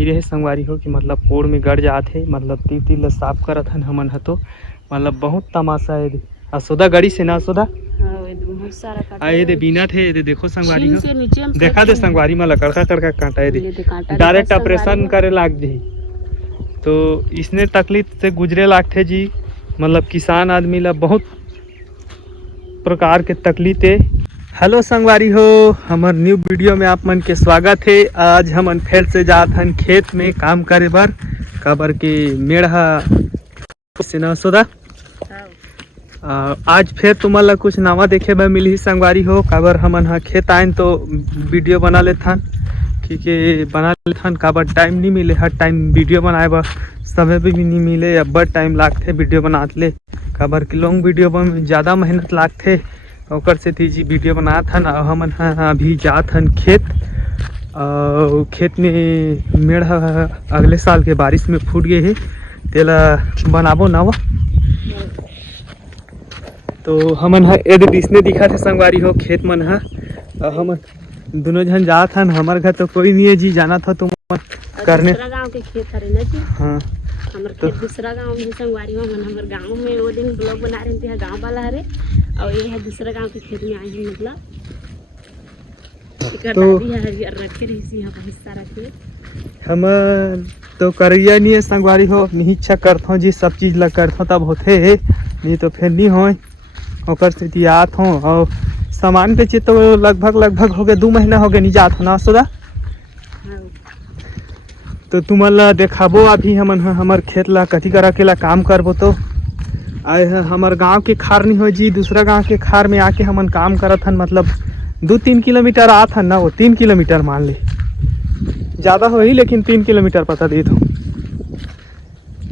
गिरे है संगवारी हो कि मतलब कोड़ में गड़ जात है, मतलब तिर तिर ला साफ करत हन हमन ह तो मतलब बहुत तमाशा है। असोदा गड़ी से ना असोदा बहुत सारा काटा ये दे बिना थे ये देखो संगवारी हो देखा दे संगवारी में कड़का कड़का कांटा है डायरेक्ट ऑपरेशन करे लाग जी। तो इसने तकलीफ से गुजरे लागते जी, मतलब किसान आदमी ला बहुत प्रकार के तकलीफ है। हेलो संगवारी हो, हमार न्यू वीडियो में आप मन के स्वागत है। आज हमन फिर से जात हन खेत में काम करे बर, काबर के मेढ़ा से न सोदा आज फिर तुमन ला कुछ नवा देखे बर मिली संगवारी हो। काबर हमन हा खेत आइन तो वीडियो बना लेथन, क्योंकि बना लेथन काबर टाइम नहीं मिले, हर टाइम वीडियो बनाए बर समय भी नहीं मिले, अब्बड़ टाइम लागथे वीडियो बनात ले। काबर कि लॉन्ग वीडियो में ज़्यादा मेहनत लागथे, ओकर से तीजी वीडियो बनात हन। हमन अभी जात हन खेत, खेत में मेढ़ा अगले साल के बारिश में फूट गए है, तेला बनाबो नवा। तो हमन एदे डिसने दिखा थे संगवारी हो खेत मन हा, हम दोनों जन जात हन। हमार घर तो कोई नहीं है जी, जाना था तुम करने दूसरा गांव के खेत हरे ना जी। हाँ हमर खेत दूसरा गांव में संगवारी हो, हमर गांव में वो दिन ब्लॉग बना रहे थे गांव वाला हरे, और ये है दूसरा गांव के खेत में आए हैं। मतलब तो दादी है रखे रही यहाँ बहुत सारा खेत। हम तो करिया नहीं है संगवारी हो, नहीं इच्छा करता जी सब चीज़ ला करता तब होते है, नहीं तो फिर नहीं हो ओकर से दियात हो। और सामान बेचे तो लगभग हो गए 2 महीना हो गए नहीं जात हो ना सोदा। तो तुमन ला देखाबो अभी हमन हमार खेत ला कथी करा के ला काम करबो। तो आए हमार गांव के खार नहीं हो जी, दूसरा गांव के खार में आके हमन काम करत हन। मतलब 2-3 किलोमीटर आत हन ना, वो 3 किलोमीटर मान ले, ज़्यादा हो ही लेकिन 3 किलोमीटर पता दे दो।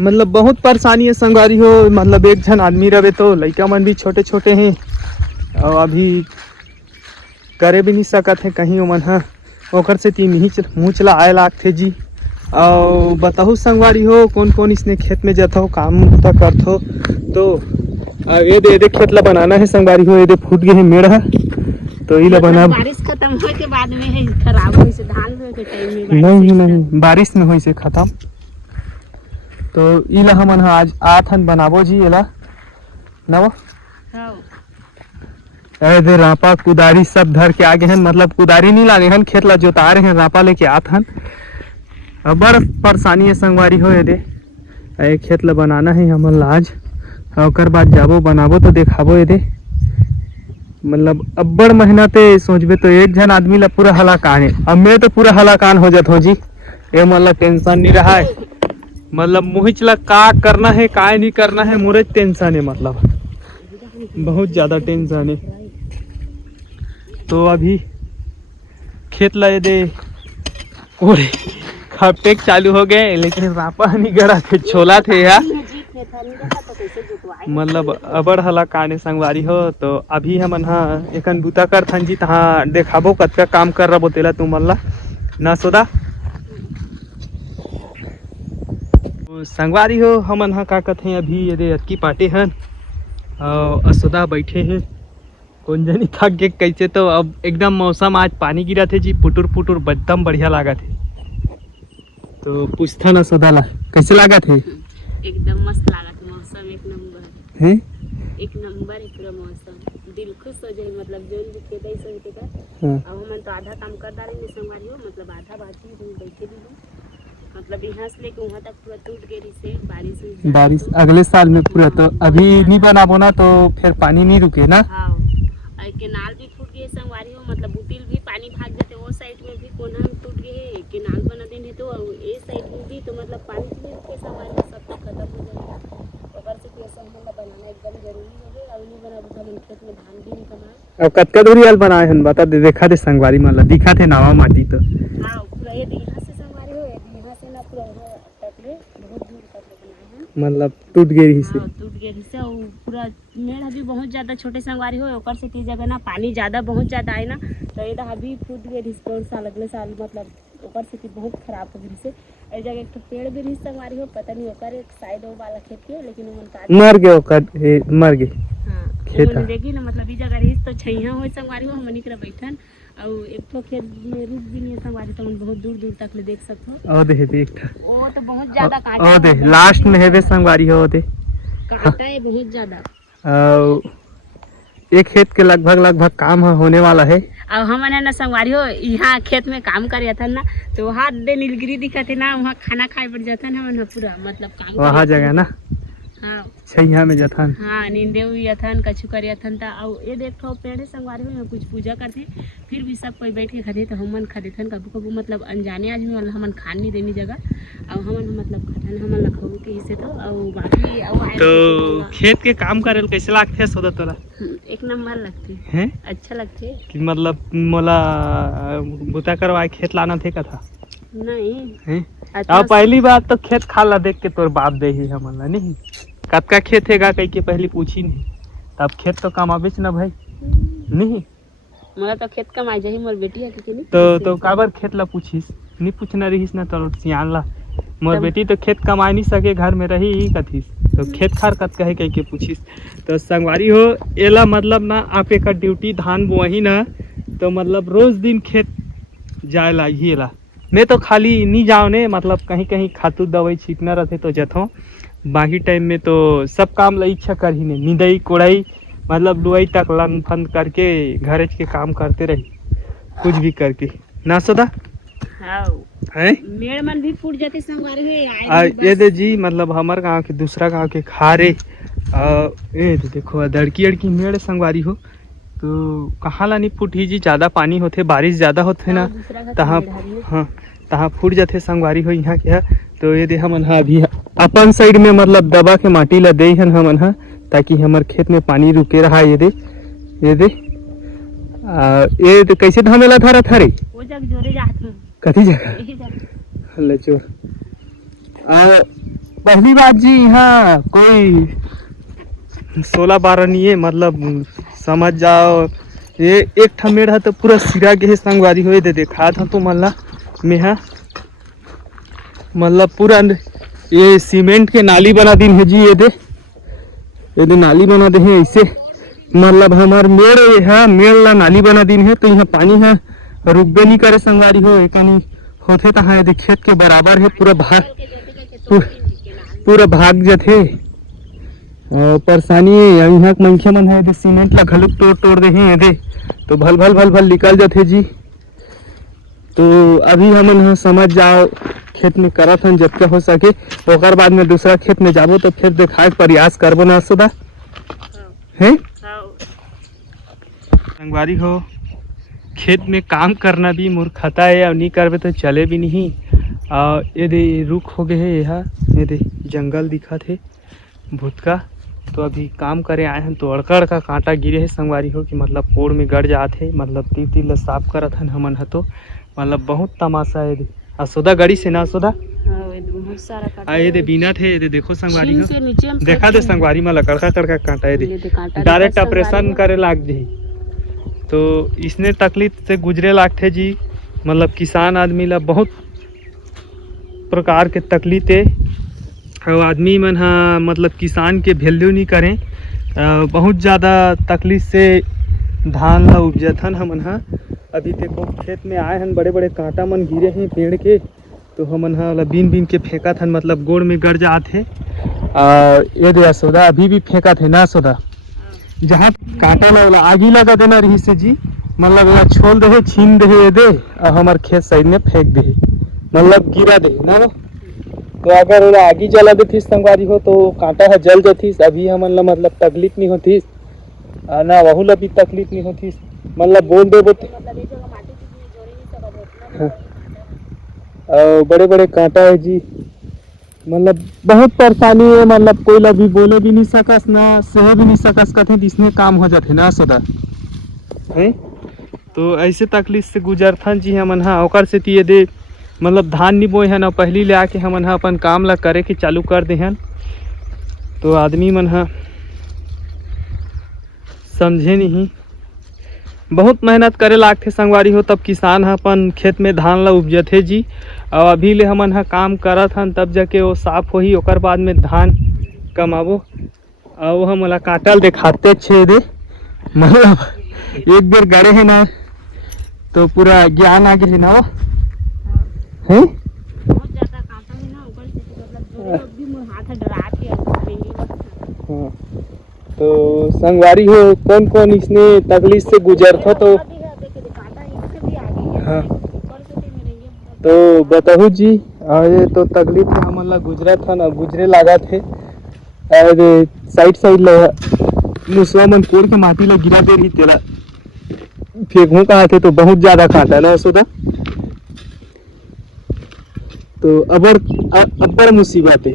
मतलब बहुत परेशानी है संगवारी हो, मतलब एक जन आदमी रहे तो लड़का मन भी छोटे छोटे हैं और अभी करे भी नहीं सकत है कहीं मन है, ओकर से तीन ही मुँह चला आए लागथे जी। और बताओ संगवारी हो कौन कौन इसने खेत में जाता हो काम तो करते हो। तो ये दे खेत ला बनाना है संगवारी हो, ये फूट गए है मेढ़ा, तो ये बना बारिश खत्म होए के बाद में है खराब होई से धान होए के टाइम में नहीं बारिश में होई से खत्म। तो इला हमन आज आत हन बनाबो जी एला नवा। दे रापा कुदारी सब धर के आगे हन, मतलब कुदारी नहीं लागे हन, खेत ला जोता रहे हैं, रापा लेके आत हन। बड़ परेशानी है संगवारी हो, ये खेत ला बनाना है हमन ला आज, और बाद जाबो बनाबो तो देखाबो ये। मतलब अब्बड़ मेहनत है, सोचबे तो एक जन आदमी ला पूरा हलाकान है। अब मैं तो पूरा हलाकान हो जाता हूँ जी, ये मतलब टेंशन नहीं रहा है, मतलब मुहिच ला का करना है का नहीं करना है मुझे टेंशन है, मतलब बहुत ज़्यादा टेंशन है। तो अभी खेत ला दे कोड़े खपटेक चालू हो गए, लेकिन रापा नहीं गड़ा थे छोला थे यार, मतलब अबड़ हला काने संगवारी हो। तो अभी हमन एकन बूता कर थन जी, तहाँ देखाबो कतका काम कर रहा बोतेला तुमन ला ना सोदा। तो संगवारी हो हमन का कहते हैं अभी ये अटकी पाटे हन और असोदा बैठे हैं, कौन जानी थक गए कैसे। तो अब एकदम मौसम आज पानी गिरा थे जी, पुटुर पुटुर एकदम बढ़िया लगा थे। तो पूछता ना सोदा ला कैसे लगा थे, एकदम मस्त लगा था मौसम, एक नंबर है एक नंबर है पूरा मौसम, दिल खुश हो जाए। मतलब जो भी खेत ऐसे होते का अब हम तो आधा काम कर डाले संगवारी हो, मतलब आधा बाकी हम बैठे भी हूँ, मतलब यहाँ से लेके वहाँ तक पूरा टूट गई से बारिश तो अगले साल में पूरा। तो अभी नहीं बनाबो ना तो फिर पानी नहीं रुके ना। हाँ केनाल भी फूट गए संगवारी हो, मतलब उतिल भी पानी भाग जाते, वो साइड में भी कोना में टूट गए, केनाल बना देने तो ये साइड में भी, तो मतलब पानी भी रुके संगवारी सब कुछ खत्म हो जाएगा। ओकर से कैसे हम बनाना एकदम जरूरी हो गए, और नहीं बना तो हम खेत में धान भी नहीं कमाए। अब कतका दूरी आल बनाए हन बता दे, देखा दे संगवारी माला दिखा थे नावा माटी। तो हाँ पूरा ये यहाँ से संगवारी हो, यहाँ से ना पूरा तक ले बहुत दूर तक बनाए हैं, मतलब टूट गई से। हाँ टूट गए से, और पूरा मेड़ अभी बहुत ज़्यादा छोटे संगवारी हो, ओकर से तीन जगह ना पानी ज़्यादा बहुत ज़्यादा आए ना, तो ये अभी फूट गए कौन साल अगले साल, मतलब ओकर से बहुत खराब हो गई से। इस जगह एक पेड़ भी रही संगवारी हो, पता नहीं ओकर एक साइड वो वाला खेत के, लेकिन वो मर गए ओकर मर गए हाँ खेत देखी ना, मतलब इस जगह रही तो छैया हो संगवारी हो, हमनी के बैठन और एक तो खेत में रुक भी नहीं है संगवारी, तो बहुत दूर दूर तक ले देख सकते ओ दे देख वो तो बहुत ज्यादा कांटा ओ दे लास्ट में हेवे संगवारी हो दे कांटा है बहुत ज्यादा। एक खेत के लगभग काम होने वाला है। अब हम है ना संगवारी हो यहाँ खेत में काम करे था ना, तो वहाँ दे नीलगिरी दिखा थे ना, वहाँ खाना खाए पड़ जाता ना मन पूरा मतलब काम वहाँ जगह ना हाँ छैया में जथन हाँ नींदे हुई अथन कछु करे अथन ता और ये देखो पेड़ संगवारी में कुछ पूजा करते फिर भी सब कोई बैठ के खाते, तो हमन खाते थन कभी कभी मतलब अनजाने आदमी वाला हमन खान नहीं देनी जगह और हमन मतलब खातन हमन लखऊ के हिस्से तो और बाकी तो खेत के काम करे कैसे लागते सोदा तोला? एक नंबर लगते हैं, अच्छा लगते कि मतलब मोला बुता करवाए खेत लाना थे का था नहीं हैं? अच्छा अब पहली बात तो खेत खाला देख के तोर बाप दे ही हमन ला नहीं कतका खेत हैगा कह के पहले पूछी नहीं, तब खेत तो कमाबेच ना भाई नहीं मोला तो खेत कमाई जाही मोर बेटी है कि नहीं तो काबर खेत ला पूछिस नहीं पूछना रहीस ना तो सियान ला मोर बेटी तो खेत कमा नहीं सके घर में रही ही कथिस तो खेत खार कत कहे कह के पूछिस। तो संगवारी हो एला मतलब ना आप एक ड्यूटी धान बोही ना तो मतलब रोज दिन खेत जाए ला ही एला मैं तो खाली नहीं जाओ ने मतलब कहीं कहीं खातू दवाई छीटना रहते तो जथो बाकी टाइम में तो सब काम ला इच्छा कर ही नहीं निदई कोड़ाई मतलब लुआई तक लन फन करके घरेज के काम करते रही कुछ भी करके ना सोदा हाँ मेड़ मन भी फूट जाते संगवारी ये दे जी मतलब हमारे गांव के दूसरा गांव के खारे ये देखो दड़की अड़की मेड़ संगवारी हो तो कहाँ ला नहीं फूटी जी ज़्यादा पानी होते बारिश ज़्यादा होते ना तहाँ हाँ तहाँ फूट जाते संगवारी हो यहाँ के तो ये दे हमन हा अभी अपन साइड में मतलब दबा के माटी ला दे हन हमन हा ताकि हमार खेत में पानी रुके रहा ये दे ये तो कैसे धमेला था रे वो जग जोरे जात हूं कथी जगह ले चोर पहली बात जी यहाँ कोई 16-12 नहीं है मतलब समझ जाओ ये एक ठमेड़ है तो पूरा सिरा के संगवारी हो दे देखा था तो मल्ला में है मतलब पूरा ये सीमेंट के नाली बना दिन है जी ये दे नाली बना दे है ऐसे मतलब हमार मेड़ है मेड़ ला नाली बना दिन है तो यहाँ पानी है रुकबे नहीं करे संगवारी हो एक होते तो हाँ खेत के बराबर है पूरा भाग जाते परेशानी यहाँ मनखे मन है सीमेंट ला घलुक तोड़ दे हैं दे तो भल निकल जाते जी। तो अभी हमन समझ जाओ खेत में करत हन जब हो सके ओकर बाद में दूसरा खेत में जाबो तो फिर दिखाए प्रयास करबो ना सुधा है संगवारी हो खेत में काम करना भी मूर्खता है और नहीं करबे तो चले भी नहीं। ये दे रुख हो गए है यहाँ ये दे जंगल दिखा थे भूत का तो अभी काम करे आए हैं तो अड़का अड़का कांटा गिरे है संगवारी हो कि मतलब पोड़ में गड़ जाते मतलब तिल साफ करत हन हमन ह तो मतलब बहुत तमाशा है दे सोदा गड़ी से ना सोदा ये दे बिना थे ये दे देखो संगवारी हो देखा दे संगवारी में लकड़का कड़का कांटा है दे डायरेक्ट ऑपरेशन करे लाग दे तो इसने तकलीफ से गुजरे लागते जी मतलब किसान आदमी ला बहुत प्रकार के तकलीफ है और आदमी मन हाँ मतलब किसान के वैल्यू नहीं करें बहुत ज़्यादा तकलीफ से धान ला उपजथन हमन हाँ अभी देखो खेत में आए हैं बड़े बड़े कांटा मन गिरे हैं पेड़ के तो हमन हाँ बीन के फेंका था मतलब गोड़ में गड़ जाते ये दे सोदा अभी भी फेंका थे ना सोदा जहाँ कांटा ला आगी लगा देना रही से जी मतलब यहाँ छोड़ दे छीन दे ये दे और हमारे खेत साइड में फेंक दे मतलब गिरा दे ना तो अगर वो आगी जला देती संगवारी हो तो कांटा है जल जाती अभी हमन ला मतलब तकलीफ नहीं होती ना वहू ला भी तकलीफ नहीं होती मतलब बोल दे बड़े बड़े कांटा है जी मतलब बहुत परेशानी है मतलब कोई ला भी बोले भी नहीं सकस ना सह भी नहीं सकस कथे इसने काम हो जाते ना सदा है तो ऐसे तकलीफ से गुजरथन जी हमन हाँ ओकर से ये दे मतलब धान नहीं बोए हैं ना पहली ले आके हमन हाँ अपन काम ला करे के चालू कर दे हैं तो आदमी मन हाँ समझे नहीं बहुत मेहनत करे लागते संगवारी हो तब किसान हाँ अपन खेत में धान ला उपजथे जी और अभी ले हमन हाँ काम करत हन तब जाके वो साफ होही ओकर बाद में धान कमाबो और हम मोला काटल दिखाते छे दे मतलब एक बार गड़े है ना तो पूरा ज्ञान आ गए ना वो हाँ, है। बहुत ज्यादा काटा है ना ऊपर से तो मतलब जोड़े अब भी मोर हाथ डरा के लेंगे बस। हाँ, तो संगवारी हो कौन कौन इसने तकलीफ से गुजरता तो काटा इससे भी आगे है हाँ। ऊपर से भी मेरे तो बताहू जी ये तो तकलीफ से हमन ला गुजरा था ना गुजरे लगा थे और साइड साइड ला मुसवा मन कोड़ के माटी ला गिरा दे रही तेरा फेंकू कहा थे तो बहुत ज्यादा काटा ना सुधा। तो अबर अब्बर मुसीबत है।